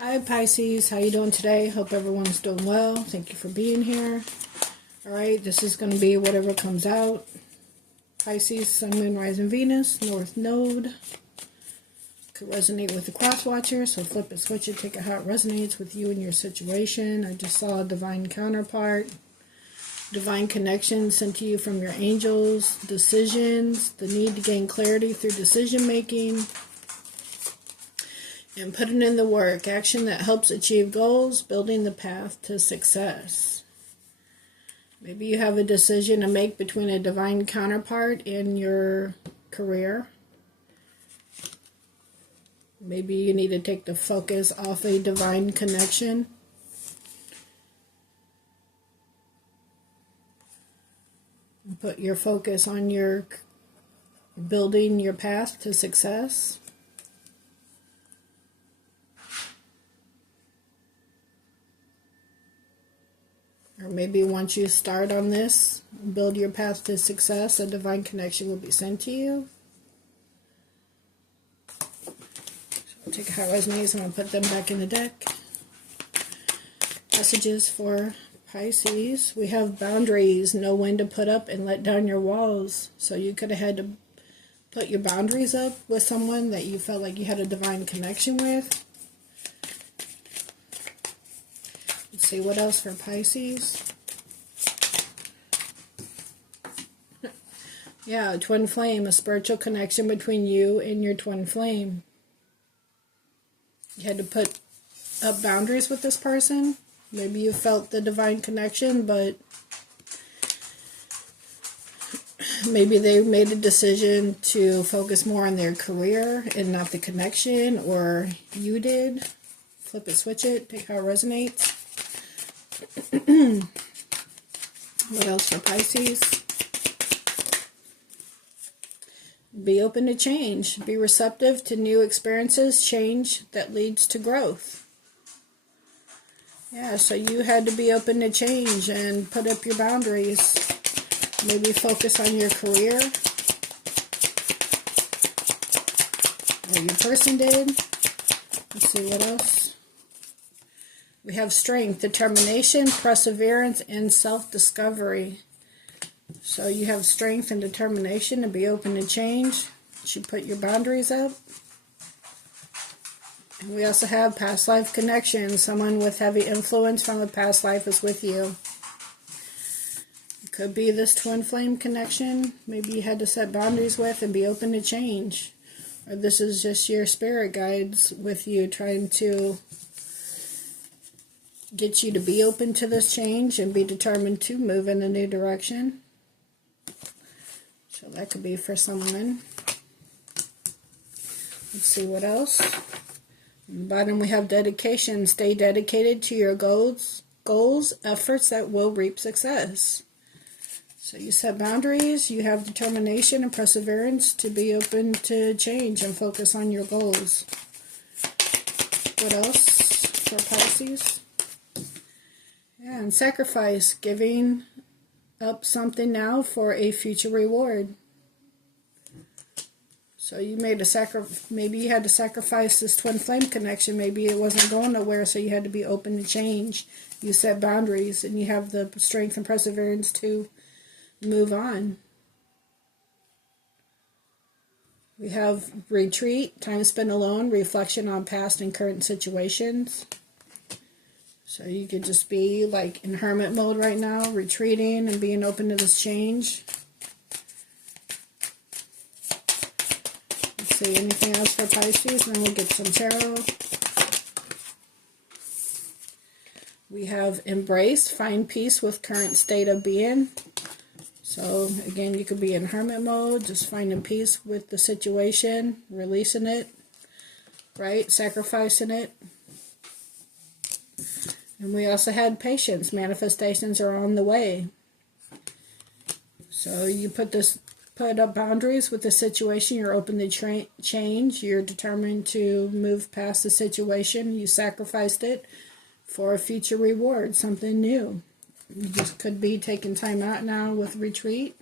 Hi Pisces, how you doing today? Hope everyone's doing well. Thank you for being here. Alright, this is going to be whatever comes out. Pisces, Sun, Moon, Rising, Venus, North Node. Could resonate with the cross watcher, so flip it, switch it, take it how it resonates with you and your situation. I just saw a divine counterpart. Divine connection sent to you from your angels. Decisions, the need to gain clarity through decision making. And putting in the work, action that helps achieve goals, building the path to success. Maybe you have a decision to make between a divine counterpart and your career. Maybe you need to take the focus off a divine connection. And put your focus on your building your path to success. Or maybe once you start on this, build your path to success, a divine connection will be sent to you. So I'll take how it resonates and I'll put them back in the deck. Messages for Pisces. We have boundaries, know when to put up and let down your walls. So you could have had to put your boundaries up with someone that you felt like you had a divine connection with. Let's see what else for Pisces. Yeah, twin flame, a spiritual connection between you and your twin flame. You had to put up boundaries with this person. Maybe you felt the divine connection, but maybe they made a decision to focus more on their career and not the connection, or you did. Flip it, switch it, take how it resonates. What else for Pisces? Be open to change. Be receptive to new experiences, change that leads to growth. Yeah, so you had to be open to change and put up your boundaries. Maybe focus on your career. Or your person did. Let's see what else. We have strength, determination, perseverance, and self-discovery. So you have strength and determination to be open to change. You should put your boundaries up. And we also have past life connection. Someone with heavy influence from a past life is with you. It could be this twin flame connection. Maybe you had to set boundaries with and be open to change. Or this is just your spirit guides with you trying to get you to be open to this change and be determined to move in a new direction. So that could be for someone. Let's see what else. On the bottom we have dedication. Stay dedicated to your goals, efforts that will reap success. So you set boundaries, you have determination and perseverance to be open to change and focus on your goals. What else for Pisces? Yeah, and sacrifice, giving up something now for a future reward. So you made a maybe you had to sacrifice this twin flame connection. Maybe it wasn't going nowhere, so you had to be open to change. You set boundaries, and you have the strength and perseverance to move on. We have retreat, time spent alone, reflection on past and current situations. So you could just be like in hermit mode right now, retreating and being open to this change. Let's see, anything else for Pisces? And then we'll get some tarot. We have embrace, find peace with current state of being. So again, you could be in hermit mode, just finding peace with the situation, releasing it, right? Sacrificing it. And we also had patience. Manifestations are on the way. So you put up boundaries with the situation. You're open to change. You're determined to move past the situation. You sacrificed it for a future reward, something new. You just could be taking time out now with retreat,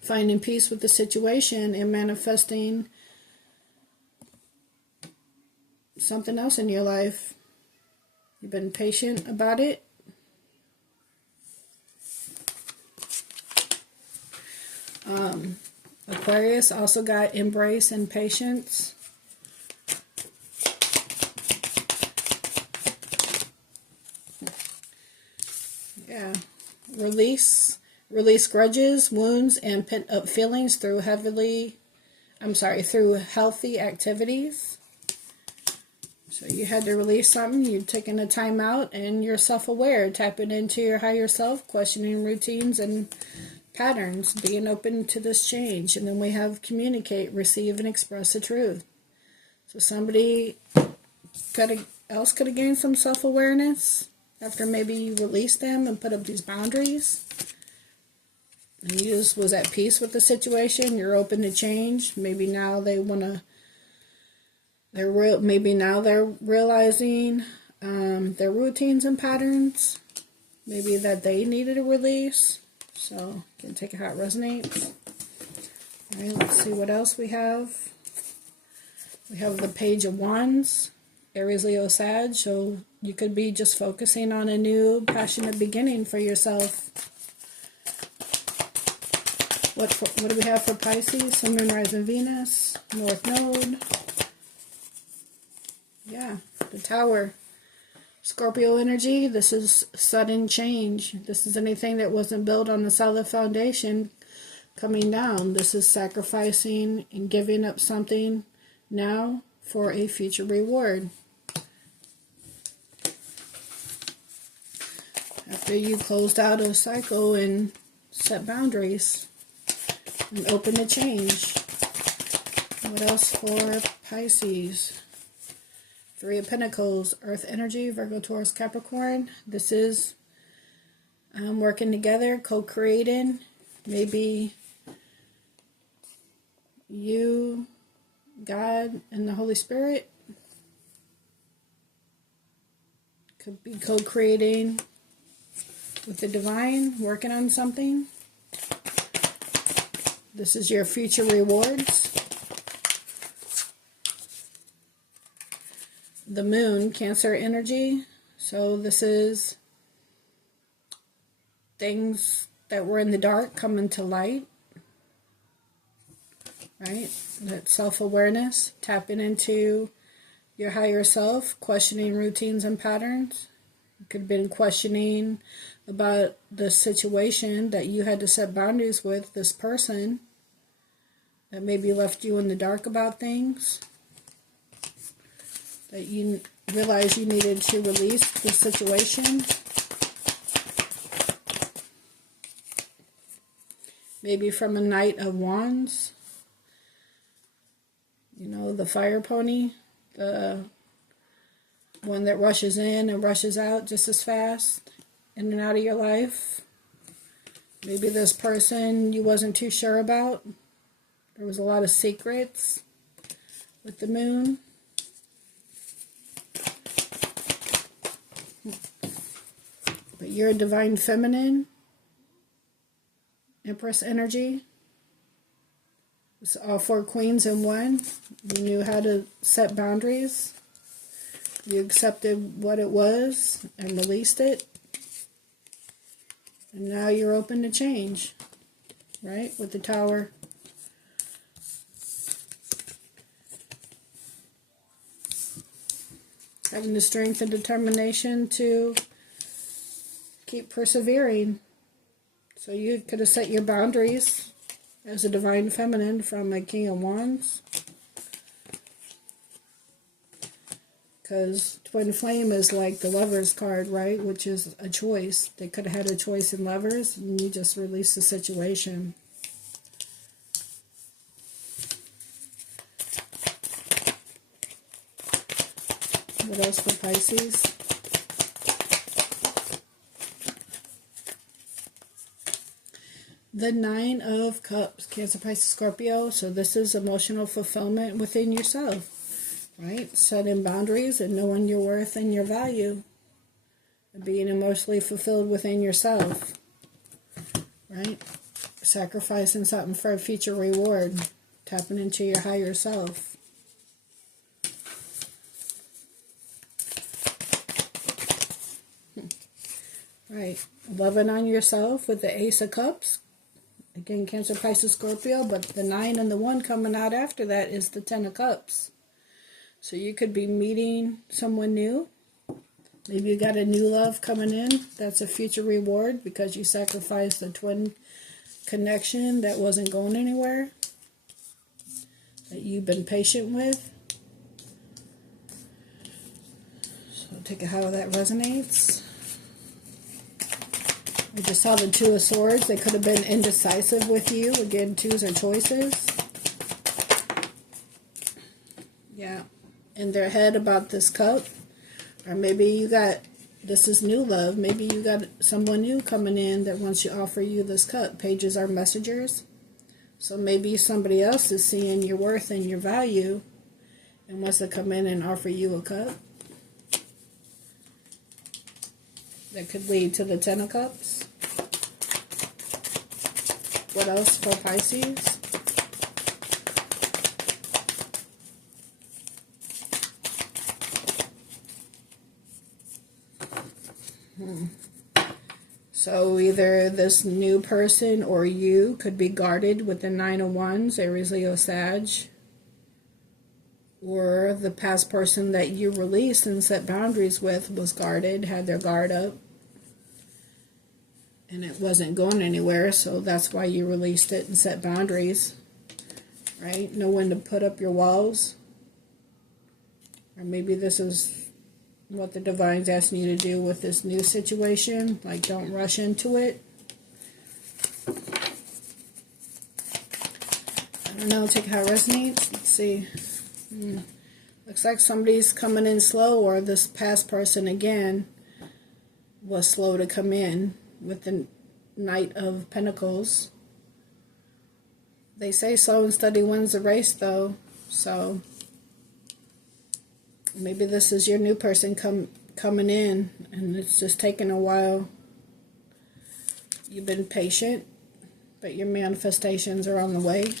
finding peace with the situation and manifesting something else in your life. You've been patient about it. Aquarius also got embrace and patience. Yeah. Release grudges, wounds, and pent up feelings through through healthy activities. So you had to release something, you've taken a time out, and you're self-aware, tapping into your higher self, questioning routines and patterns, being open to this change. And then we have communicate, receive, and express the truth. So somebody else could have gained some self-awareness after maybe you released them and put up these boundaries. And you just was at peace with the situation. You're open to change. Maybe now they want to. Maybe now they're realizing their routines and patterns. Maybe that they needed a release. So, can take it how it resonates. All right, let's see what else we have. We have the Page of Wands, Aries, Leo, Sag. So you could be just focusing on a new, passionate beginning for yourself. What do we have for Pisces? Sun, Moon, Rising, Venus, North Node. Yeah, the Tower. Scorpio energy, this is sudden change. This is anything that wasn't built on a solid foundation coming down. This is sacrificing and giving up something now for a future reward. After you closed out a cycle and set boundaries and open to change. What else for Pisces? Three of Pentacles, Earth energy, Virgo, Taurus, Capricorn. This is working together, co-creating. Maybe you, God, and the Holy Spirit could be co-creating with the divine, working on something. This is your future rewards. The Moon, Cancer energy. So this is things that were in the dark coming to light. Right? That self-awareness, tapping into your higher self, questioning routines and patterns. You could have been questioning about the situation that you had to set boundaries with this person that maybe left you in the dark about things. That you realized you needed to release the situation. Maybe from a Knight of Wands. You know, the fire pony. The one that rushes in and rushes out just as fast. In and out of your life. Maybe this person you wasn't too sure about. There was a lot of secrets with the Moon. But you're a divine feminine, Empress energy. It's all four queens in one. You knew how to set boundaries. You accepted what it was and released it. And now you're open to change, right? With the Tower. Having the strength and determination to keep persevering. So you could have set your boundaries as a divine feminine from a King of Wands. Because Twin Flame is like the Lover's card, right? Which is a choice. They could have had a choice in Lovers, and you just released the situation. What else for Pisces? The Nine of Cups, Cancer, Pisces, Scorpio. So this is emotional fulfillment within yourself, right? Setting boundaries and knowing your worth and your value. And being emotionally fulfilled within yourself, right? Sacrificing something for a future reward. Tapping into your higher self. Right. Loving on yourself with the Ace of Cups. Again, Cancer, Pisces, Scorpio. But the 9 and the 1 coming out after that is the 10 of Cups. So you could be meeting someone new. Maybe you got a new love coming in. That's a future reward because you sacrificed the twin connection that wasn't going anywhere, that you've been patient with. So take it how that resonates. We just saw the Two of Swords. They could have been indecisive with you. Again, twos are choices. Yeah. In their head about this cup. Or maybe you got, this is new love. Maybe you got someone new coming in that wants to offer you this cup. Pages are messengers. So maybe somebody else is seeing your worth and your value and wants to come in and offer you a cup. That could lead to the 10 of Cups. What else for Pisces? So either this new person or you could be guarded with the 9 of Wands, Aries, Leo, Sag. Or the past person that you released and set boundaries with was guarded, had their guard up. And it wasn't going anywhere, so that's why you released it and set boundaries. Right? Know when to put up your walls. Or maybe this is what the Divine's asking you to do with this new situation. Like, don't rush into it. I don't know, take how it resonates. Let's see. Looks like somebody's coming in slow, or this past person again was slow to come in with the Knight of Pentacles. They say slow and steady wins the race, though. So maybe this is your new person coming in, and it's just taking a while. You've been patient, but your manifestations are on the way.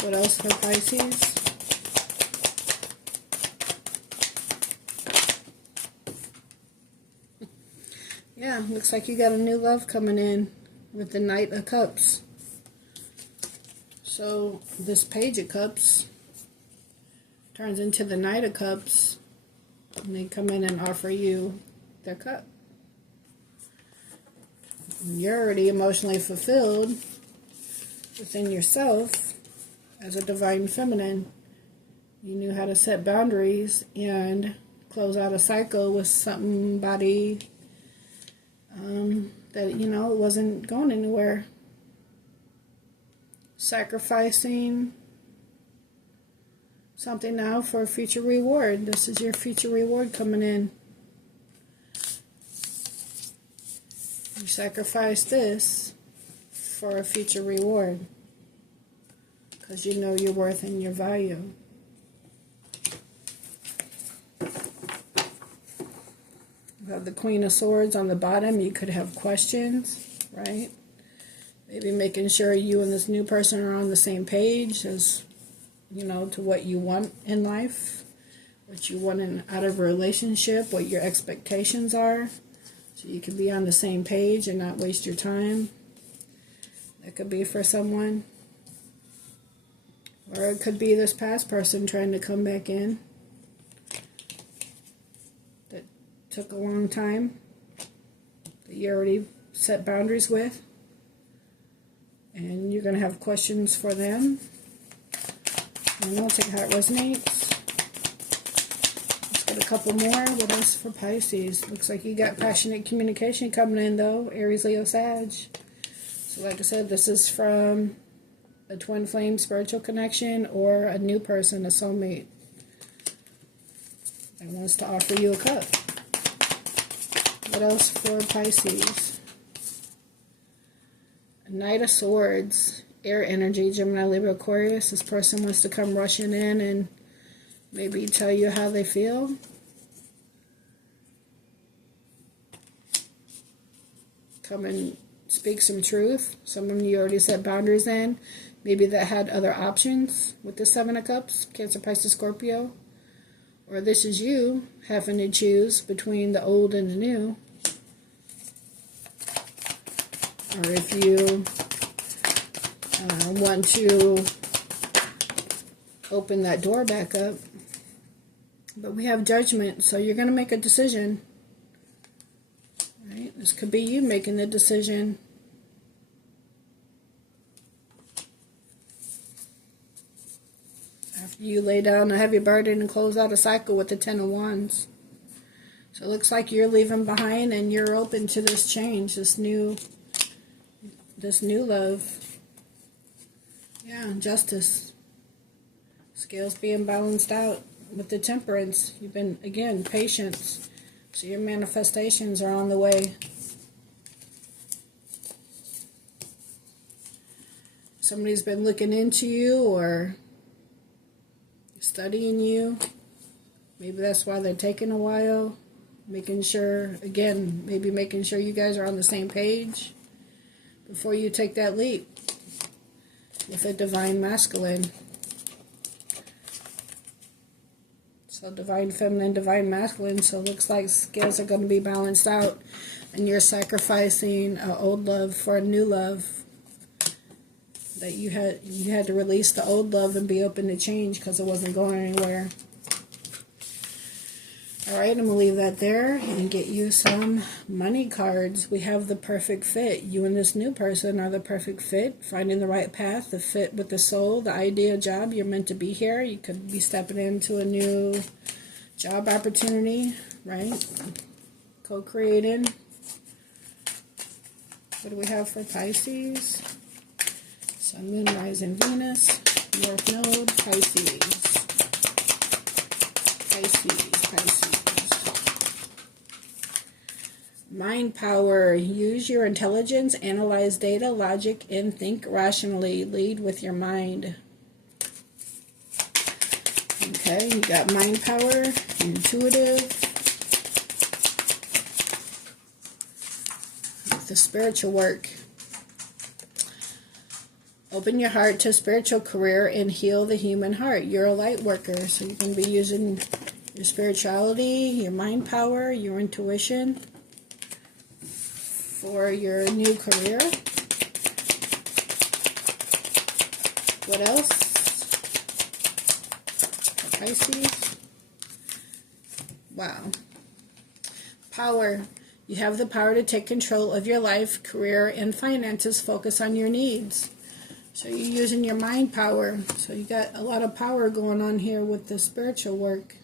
What else for Pisces? Yeah, looks like you got a new love coming in with the Knight of Cups. So this Page of Cups turns into the Knight of Cups, and they come in and offer you their cup. And you're already emotionally fulfilled within yourself as a divine feminine. You knew how to set boundaries and close out a cycle with somebody that, you know, it wasn't going anywhere. Sacrificing something now for a future reward. This is your future reward coming in. You sacrifice this for a future reward because you know your worth and your value. You have the Queen of Swords on the bottom. You could have questions, right? Maybe making sure you and this new person are on the same page as, you know, to what you want in life, what you want out of a relationship, what your expectations are, so you can be on the same page and not waste your time. That could be for someone. Or it could be this past person trying to come back in. That took a long time. That you already set boundaries with. And you're going to have questions for them. And we'll take how it resonates. Let's get a couple more. What else for Pisces? Looks like you got passionate communication coming in, though. Aries, Leo, Sag. So like I said, this is from a twin flame spiritual connection or a new person, a soulmate, that wants to offer you a cup. What else for Pisces? Knight of Swords, air energy, Gemini, Libra, Aquarius. This person wants to come rushing in and maybe tell you how they feel. Come and speak some truth. Someone you already set boundaries in. Maybe that had other options with the 7 of Cups, Cancer, Pisces, Scorpio. Or this is you having to choose between the old and the new. Or if you want to open that door back up. But we have Judgment, so you're going to make a decision. Right? This could be you making the decision. After you lay down a heavy burden and close out a cycle with the Ten of Wands. So it looks like you're leaving behind and you're open to this change, this new love. Yeah, Justice. Scales being balanced out with the Temperance. You've been, again, patience. So your manifestations are on the way. Somebody's been looking into you or studying you. Maybe that's why they're taking a while. Making sure, again, maybe making sure you guys are on the same page before you take that leap with a Divine Masculine. So Divine Feminine, Divine Masculine. So it looks like scales are going to be balanced out. And you're sacrificing an old love for a new love. That you had to release the old love and be open to change because it wasn't going anywhere. Alright, I'm going to leave that there and get you some money cards. We have the perfect fit. You and this new person are the perfect fit. Finding the right path, the fit with the soul, the idea job. You're meant to be here. You could be stepping into a new job opportunity, right? Co-creating. What do we have for Pisces? Sun, Moon, Rising, Venus, North Node, Pisces. Pisces. Mind power. Use your intelligence, analyze data, logic, and think rationally. Lead with your mind. Okay, you got mind power, intuitive. The spiritual work. Open your heart to spiritual career and heal the human heart. You're a light worker, so you can be using your spirituality, your mind power, your intuition for your new career. What else? Pisces. Wow. Power. You have the power to take control of your life, career, and finances. Focus on your needs. So you're using your mind power. So you got a lot of power going on here with the spiritual work.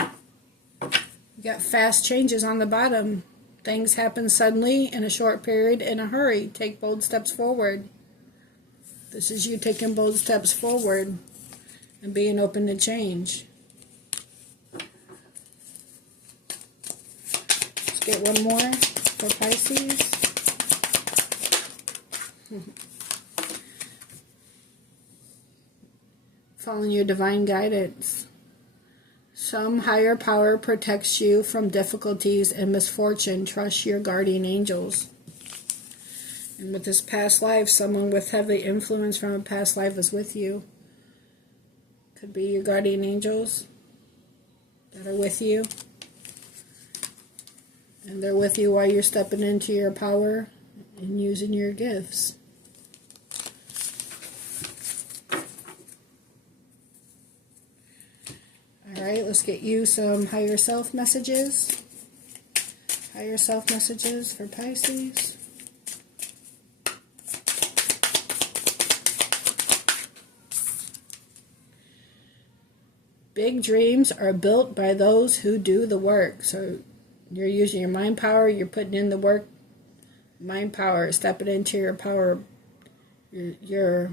You got fast changes on the bottom. Things happen suddenly in a short period in a hurry. Take bold steps forward. This is you taking bold steps forward and being open to change. Let's get one more for Pisces. Following your divine guidance. Some higher power protects you from difficulties and misfortune. Trust your guardian angels. And with this past life, someone with heavy influence from a past life is with you. Could be your guardian angels that are with you. And they're with you while you're stepping into your power and using your gifts. Alright, let's get you some higher self messages. Higher self messages for Pisces. Big dreams are built by those who do the work. So you're using your mind power, you're putting in the work. Mind power, stepping into your power, your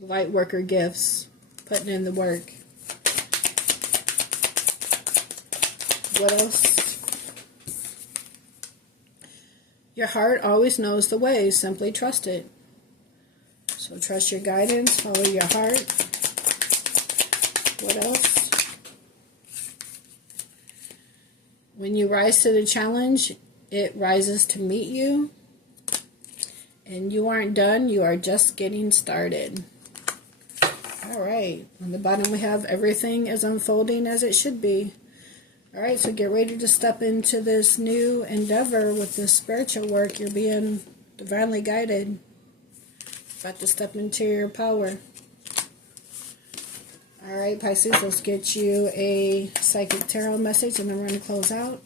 light worker gifts, putting in the work. What else? Your heart always knows the way. Simply trust it. So trust your guidance. Follow your heart. What else? When you rise to the challenge, it rises to meet you. And you aren't done. You are just getting started. All right. On the bottom we have everything is unfolding as it should be. All right, so get ready to step into this new endeavor with this spiritual work. You're being divinely guided. About to step into your power. All right, Pisces, let's get you a psychic tarot message, and then we're going to close out.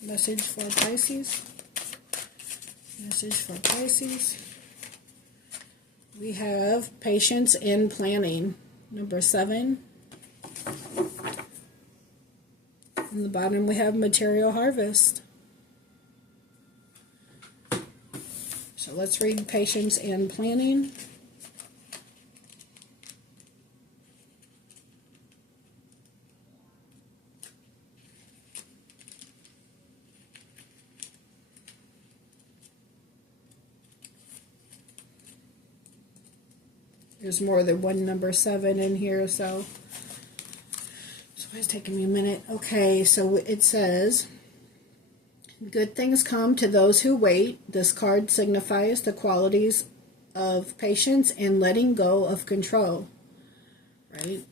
Message for Pisces. Message for Pisces. We have patience and planning. Number 7. On the bottom we have material harvest. So let's read patience and planning. There's more than one number 7 in here, so it's taking me a minute. Okay, so it says, good things come to those who wait. This card signifies the qualities of patience and letting go of control. Right?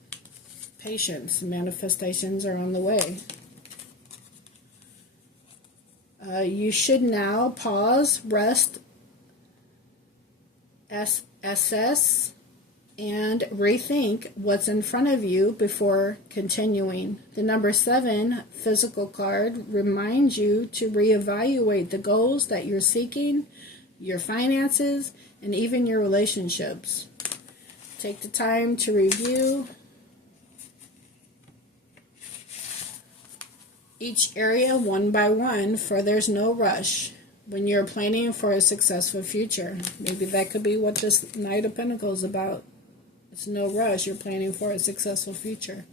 Patience. Manifestations are on the way. You should now pause, rest, assess, and rethink what's in front of you before continuing. The number 7 physical card reminds you to reevaluate the goals that you're seeking, your finances, and even your relationships. Take the time to review each area one by one, for there's no rush when you're planning for a successful future. Maybe that could be what this Knight of Pentacles is about. It's no rush. You're planning for a successful future.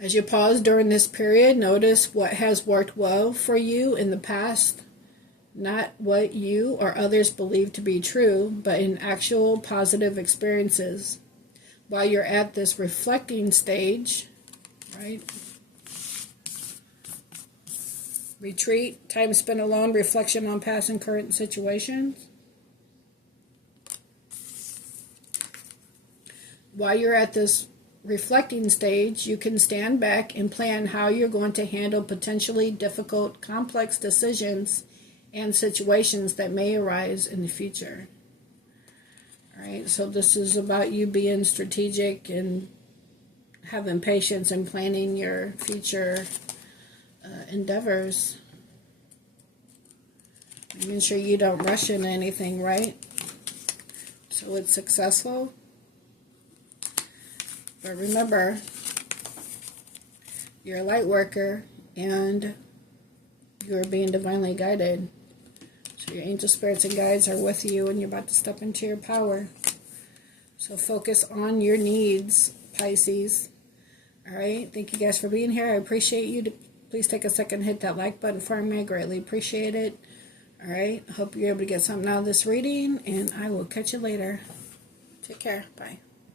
As you pause during this period, notice what has worked well for you in the past. Not what you or others believe to be true, but in actual positive experiences. While you're at this reflecting stage, right? Retreat, time spent alone, reflection on past and current situations. While you're at this reflecting stage, you can stand back and plan how you're going to handle potentially difficult, complex decisions and situations that may arise in the future. All right, so this is about you being strategic and having patience and planning your future endeavors. Making sure you don't rush into anything, right? So it's successful. But remember, you're a light worker and you're being divinely guided. So your angel spirits and guides are with you and you're about to step into your power. So focus on your needs, Pisces. All right. Thank you guys for being here. I appreciate you. Please take a second and hit that like button for me. I greatly appreciate it. All right. Hope you're able to get something out of this reading, and I will catch you later. Take care. Bye.